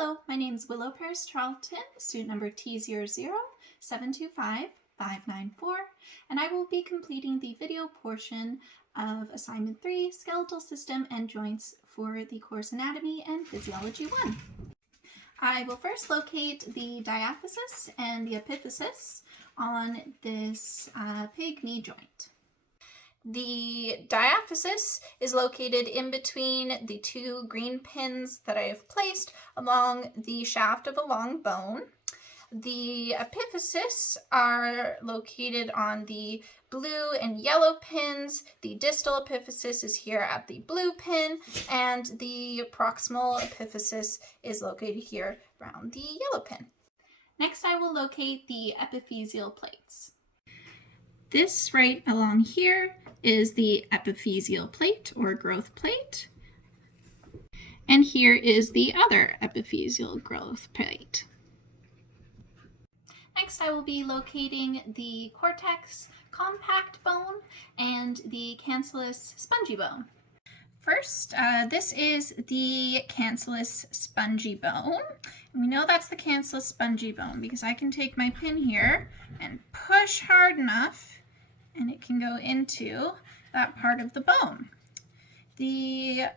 Hello, my name is Willow Paris Charlton, student number T00725-594, and I will be completing the video portion of Assignment 3, Skeletal System and Joints for the course Anatomy and Physiology 1. I will first locate the diaphysis and the epiphysis on this pig knee joint. The diaphysis is located in between the two green pins that I have placed along the shaft of a long bone. The epiphysis are located on the blue and yellow pins. The distal epiphysis is here at the blue pin, and the proximal epiphysis is located here around the yellow pin. Next, I will locate the epiphyseal plates. This right along here is the epiphyseal plate or growth plate. And here is the other epiphyseal growth plate. Next, I will be locating the cortex compact bone and the cancellous spongy bone. First, this is the cancellous spongy bone. And we know that's the cancellous spongy bone because I can take my pin here and push hard enough and it can go into that part of the bone. The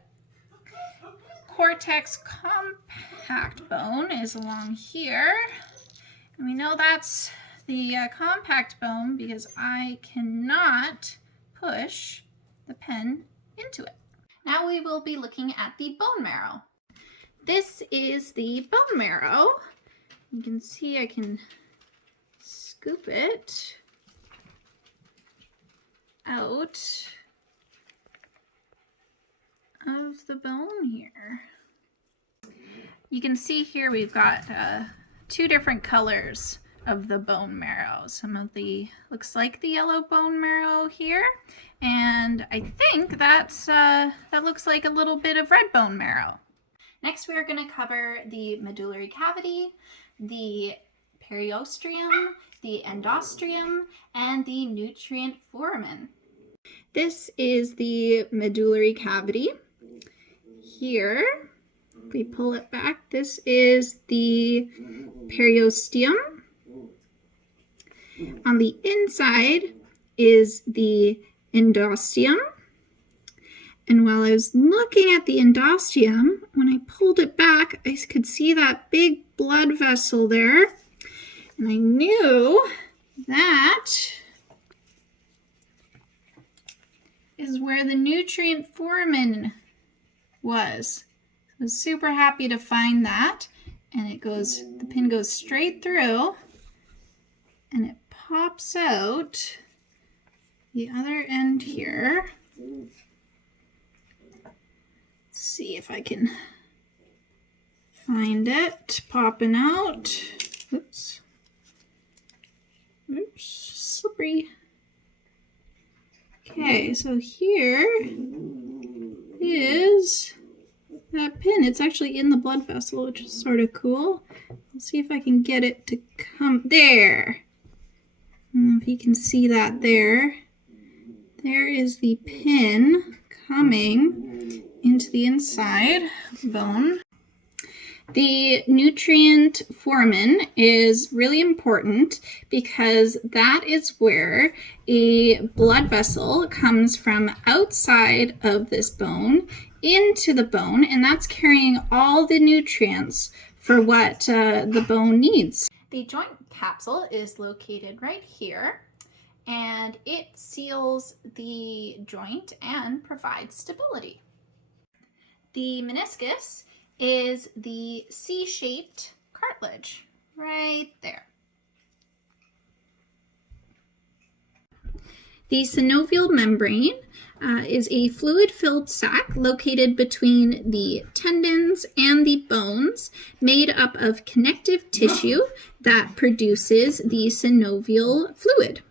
cortex compact bone is along here. And we know that's the compact bone because I cannot push the pen into it. Now we will be looking at the bone marrow. This is the bone marrow. You can see I can scoop it out of the bone here. You can see here we've got two different colors of the bone marrow. Some of the looks like the yellow bone marrow here, and I think that looks like a little bit of red bone marrow. Next, we are going to cover the medullary cavity, the periosteum, the endosteum, and the nutrient foramen. This is the medullary cavity. Here, if we pull it back, this is the periosteum. On the inside is the endosteum. And while I was looking at the endosteum, when I pulled it back, I could see that big blood vessel there. And I knew that is where the nutrient foramen was. I was super happy to find that. And the pin goes straight through and it pops out the other end here. Let's see if I can find it popping out. Oops. Oops, slippery. Okay, so here is that pin. It's actually in the blood vessel, which is sort of cool. Let's see if I can get it to come there. I don't know if you can see that there. There is the pin coming into the inside of the bone. The nutrient foramen is really important because that is where a blood vessel comes from outside of this bone into the bone, and that's carrying all the nutrients for what the bone needs. The joint capsule is located right here, and it seals the joint and provides stability. The meniscus is the C-shaped cartilage right there. The synovial membrane is a fluid-filled sac located between the tendons and the bones, made up of connective tissue that produces the synovial fluid.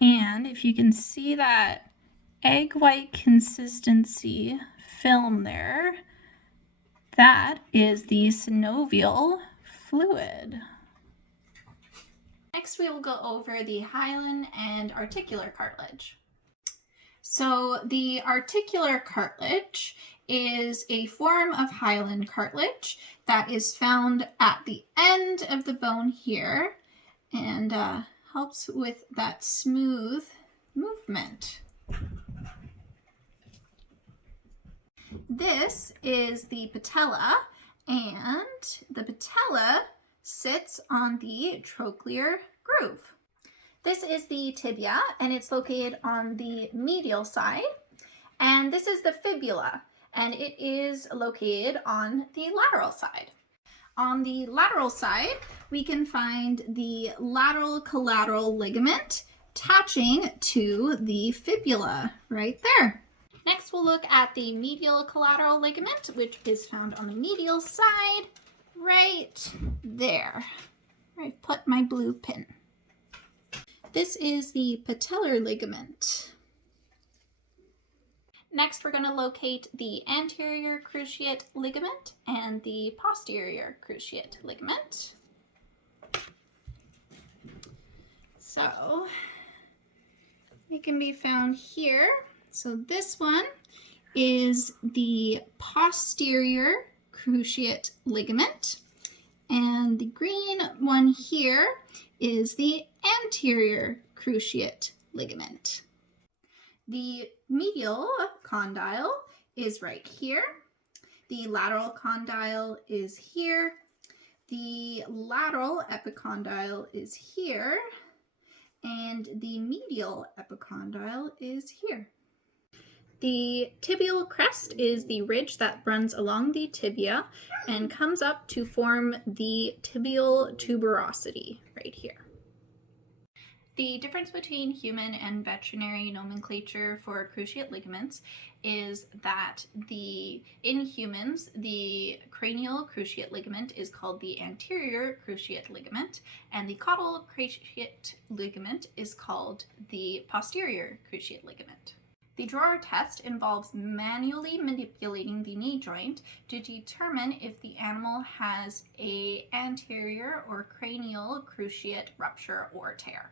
And if you can see that egg white consistency film there, that is the synovial fluid. Next, we will go over the hyaline and articular cartilage. So the articular cartilage is a form of hyaline cartilage that is found at the end of the bone here and helps with that smooth movement. This is the patella, and the patella sits on the trochlear groove. This is the tibia, and it's located on the medial side. And this is the fibula, and it is located on the lateral side. On the lateral side, we can find the lateral collateral ligament attaching to the fibula right there. Next, we'll look at the medial collateral ligament, which is found on the medial side right there. I've put my blue pin. This is the patellar ligament. Next, we're going to locate the anterior cruciate ligament and the posterior cruciate ligament. So, they can be found here. So this one is the posterior cruciate ligament, and the green one here is the anterior cruciate ligament. The medial condyle is right here. The lateral condyle is here. The lateral epicondyle is here. And the medial epicondyle is here. The tibial crest is the ridge that runs along the tibia and comes up to form the tibial tuberosity right here. The difference between human and veterinary nomenclature for cruciate ligaments is that in humans, the cranial cruciate ligament is called the anterior cruciate ligament, and the caudal cruciate ligament is called the posterior cruciate ligament. The drawer test involves manually manipulating the knee joint to determine if the animal has an anterior or cranial cruciate rupture or tear.